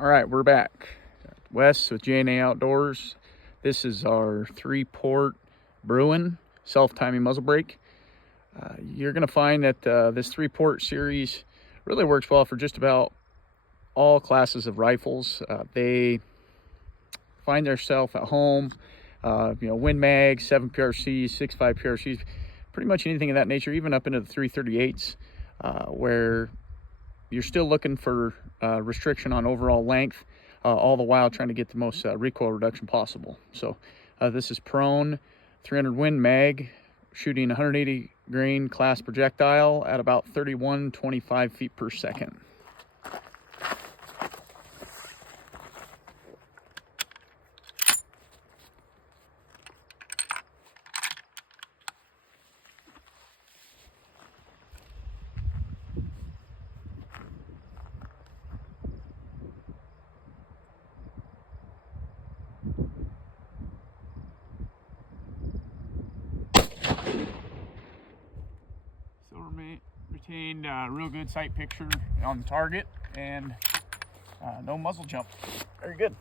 All right, we're back. Wes with J&A Outdoors. This is our 3-port BRUIN self-timing muzzle brake. You're going to find that this 3-port series really works well for just about all classes of rifles. They find themselves at home, Win Mag, 7 PRCs, 6.5 PRCs, pretty much anything of that nature, even up into the 338s, where you're still looking for restriction on overall length, all the while trying to get the most recoil reduction possible. So this is prone 300 Win Mag, shooting 180 grain class projectile at about 31.25 feet per second. So retained real good sight picture on the target and no muzzle jump. Very good.